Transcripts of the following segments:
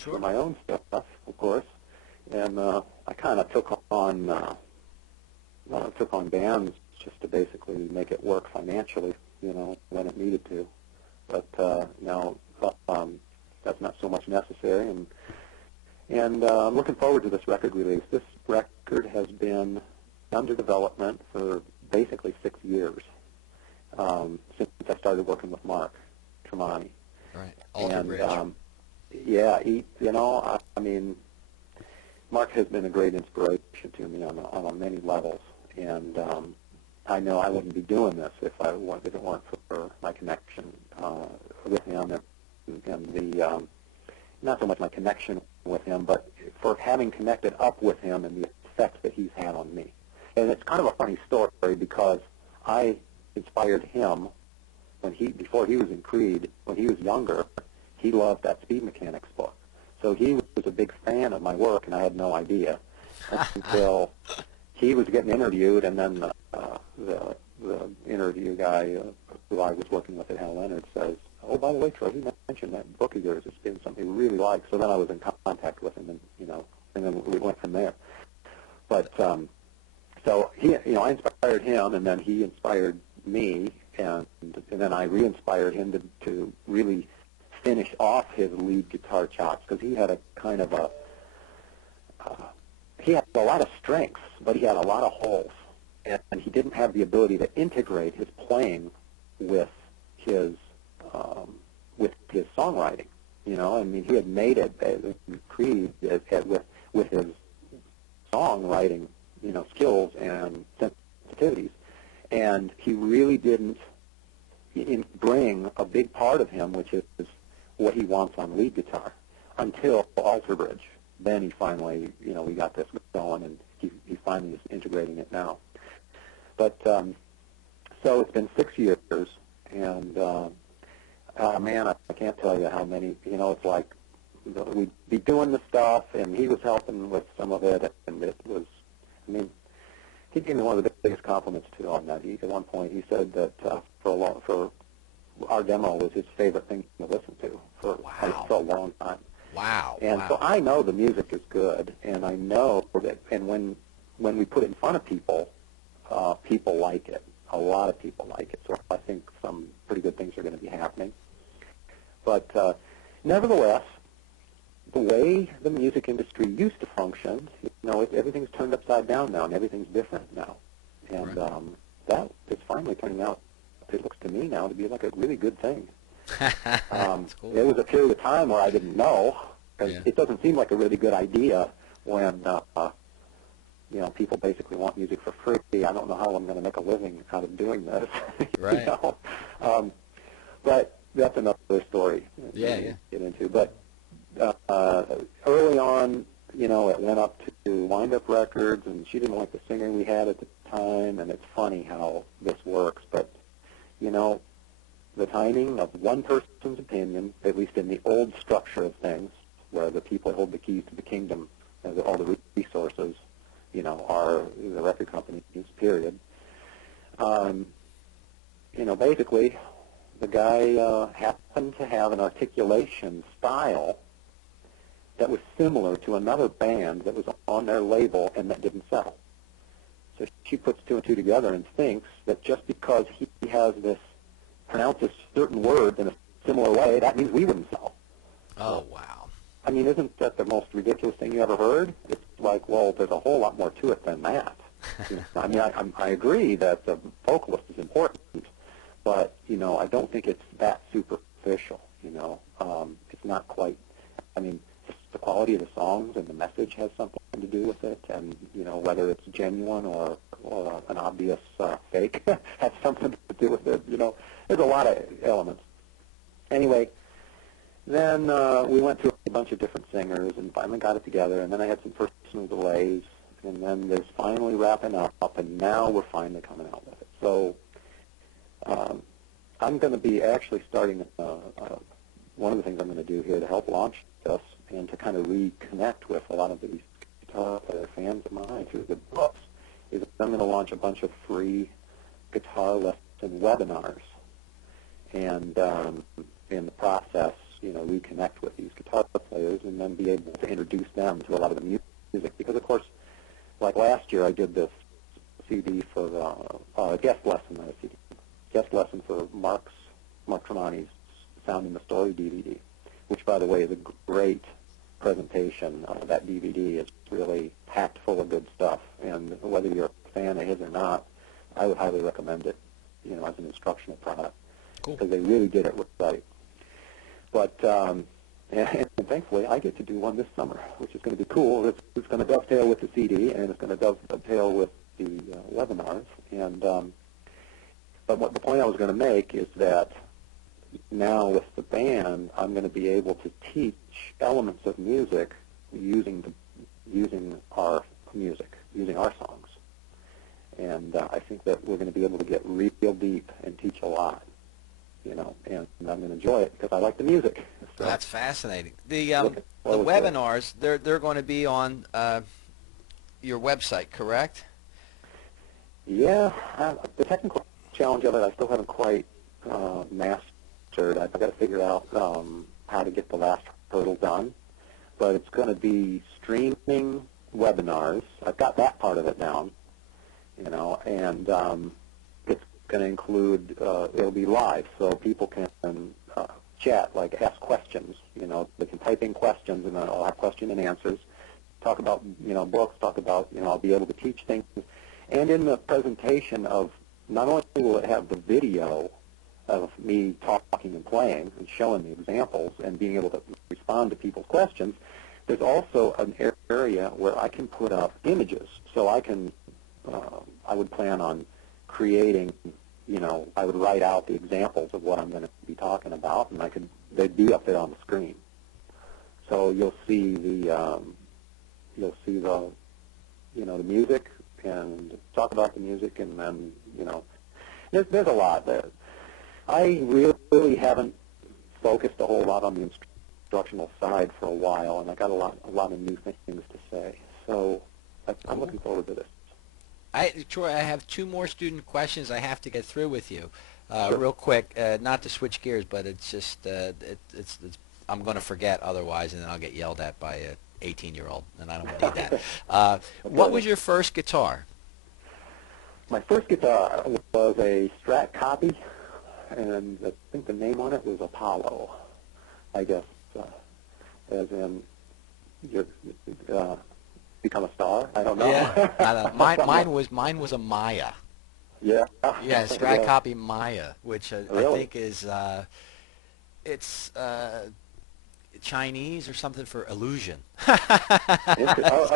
for my own stuff, of course. And I kind of took on bands just to basically make it work financially, when it needed to. But now that's not so much necessary. And I'm looking forward to this record release. This record has been under development for basically 6 years since I started working with Mark Tremonti. Right. And yeah, I mean, Mark has been a great inspiration to me on many levels, and I know I wouldn't be doing this if it weren't for my connection with him and the not so much my connection with him, but for having connected up with him and the effect that he's had on me. And it's kind of a funny story because I inspired him before he was in Creed, when he was younger. He loved that Speed Mechanics book. So he was a big fan of my work, and I had no idea until he was getting interviewed, and then the interview guy who I was working with at Hal Leonard says, "Oh, by the way, Troy, he mentioned that book of yours. It's been something he really liked." So then I was in contact with him, and then we went from there. But so I inspired him, and then he inspired me, and then I re-inspired him to really finish off his lead guitar chops, because he had a kind of he had a lot of strengths, but he had a lot of holes, and he didn't have the ability to integrate his playing with his songwriting. I mean, he had made it in Creed with his songwriting, skills and sensitivities, and he really didn't bring a big part of him, which is what he wants on lead guitar, until Alter Bridge. Then he finally, we got this going, and he finally is integrating it now. But so it's been 6 years, and man, I can't tell you how many. It's like we'd be doing the stuff, and he was helping with some of it, and it was. I mean, he gave me one of the biggest compliments too on that. At one point, he said that for our demo was his favorite thing to listen to for a long time. Wow. And so I know the music is good, and I know that, and when we put it in front of people, people like it. A lot of people like it. So I think some pretty good things are going to be happening. But nevertheless, the way the music industry used to function, everything's turned upside down now, and everything's different now. And that is finally turning out, it looks to me now, to be like a really good thing. That's cool. There was a period of time where I didn't know, because it doesn't seem like a really good idea when people basically want music for free. I don't know how I'm going to make a living out of doing this. Right. But that's another story to get into. But early on, it went up to Wind Up Records, and she didn't like the singer we had at the time, and it's funny how this works. But, the timing of one person's opinion, at least in the old structure of things, where the people hold the keys to the kingdom, and all the resources, are the record companies, period. Basically, the guy happened to have an articulation style that was similar to another band that was on their label and that didn't sell. So she puts two and two together and thinks that just because he pronounces certain words in a similar way, that means we wouldn't sell. Oh, wow. I mean, isn't that the most ridiculous thing you ever heard? It's like, well, there's a whole lot more to it than that. I mean, I agree that the vocalist is important, but, I don't think it's that superficial, It's not quite, I mean, the quality of the songs and the message has something to do with it, and, whether it's genuine or an obvious fake has something to do with it, There's a lot of elements. Anyway, then we went through a bunch of different singers and finally got it together, and then I had some personal delays, and then this finally wrapping up, and now we're finally coming out with it. So I'm going to be actually starting, one of the things I'm going to do here to help launch this and to kind of reconnect with a lot of these guitar player fans of mine through the books is I'm going to launch a bunch of free guitar lesson webinars, and in the process, reconnect with these guitar players and then be able to introduce them to a lot of the music. Because, of course, like last year I did this CD for guest lesson, not a CD, guest lesson for Mark Tremonti's Sound in the Story DVD, which, by the way, is a great presentation. That DVD is really packed full of good stuff, and whether you're a fan of his or not, I would highly recommend it, as an instructional product. Cool. Because they really did it right. But and thankfully, I get to do one this summer, which is going to be cool. It's going to dovetail with the CD, and it's going to dovetail with the webinars. And but the point I was going to make is that now with the band, I'm going to be able to teach elements of music using our music, using our songs. And I think that we're going to be able to get real deep and teach a lot, and I'm going to enjoy it because I like the music. So that's fascinating. The webinars, they're going to be on your website, correct? Yeah, the technical challenge of it, I still haven't quite mastered. I've got to figure out how to get the last hurdle done. But it's going to be streaming webinars. I've got that part of it down, and it's going to include, it'll be live, so people can chat, like ask questions. They can type in questions, and then I'll have question and answers. Talk about, books, talk about, I'll be able to teach things. And in the presentation of, not only will it have the video of me talking and playing and showing the examples and being able to respond to people's questions, there's also an area where I can put up images. So I can, I would plan on creating, I would write out the examples of what I'm going to be talking about, and they'd be up there on the screen. So you'll see the the music and talk about the music, and then, there's a lot there. I really haven't focused a whole lot on the instructional side for a while, and I got a lot of new things to say. So I'm looking forward to this. Troy, I have two more student questions I have to get through with you, Sure. real quick. Not to switch gears, but it's just I'm going to forget otherwise, and then I'll get yelled at by a 18-year-old, and I don't need that. What was your first guitar? My first guitar was a Strat copy, and I think the name on it was Apollo, I guess, as in you're become a star. I don't know. Yeah, I don't know. Mine was a Maya. Yeah. Yeah, Strat copy Maya, which Really? I think is it's Chinese or something for illusion. Oh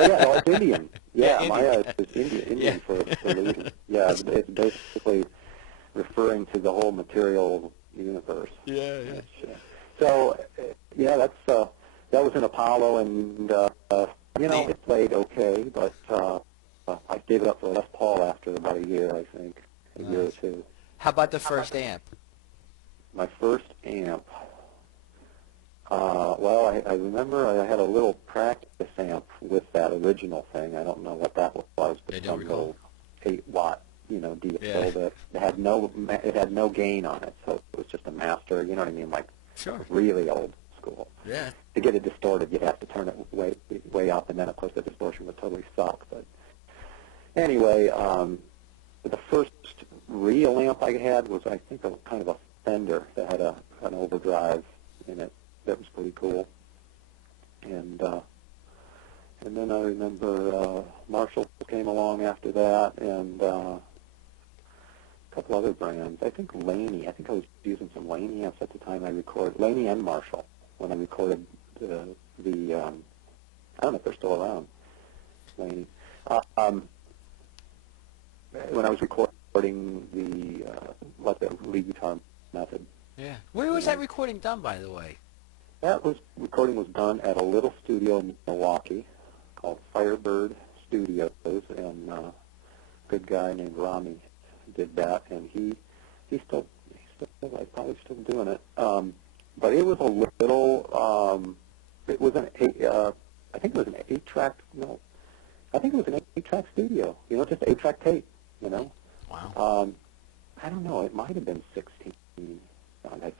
yeah, no, it's Indian. Yeah, Yeah, Maya is Indian Yeah. for illusion. Yeah, it's basically referring to the whole material universe. Yeah. So, yeah, that was an Apollo, and it played okay, but I gave it up for Les Paul after about a year, I think, a year or two. How about the first amp? My first amp. Well, I remember I had a little practice amp with that original thing. I don't know what that was, but You don't some recall? little 8-watt, deal Yeah. that it had no gain on it, so it was just a master. You know what I mean, like Sure. really old school. Yeah. To get it distorted, you'd have to turn it way up, and then of course the distortion would totally suck. But anyway, the first real amp I had was, I think, kind of a Fender that had an overdrive in it. That was pretty cool. And then I remember Marshall came along after that, and a couple other brands. I think Laney. I think I was using some Laney amps at the time I recorded. Laney and Marshall when I recorded the I don't know if they're still around. Laney. When I was recording the lead guitar method. Yeah. Where was that recording done, by the way? Recording was done at a little studio in Milwaukee called Firebird Studios, and a good guy named Rami did that, and he's still probably still doing it. But it was a little, it was I think it was an 8-track, no, I think it was an 8-track studio, just 8-track tape, Wow. I don't know, it might have been 16.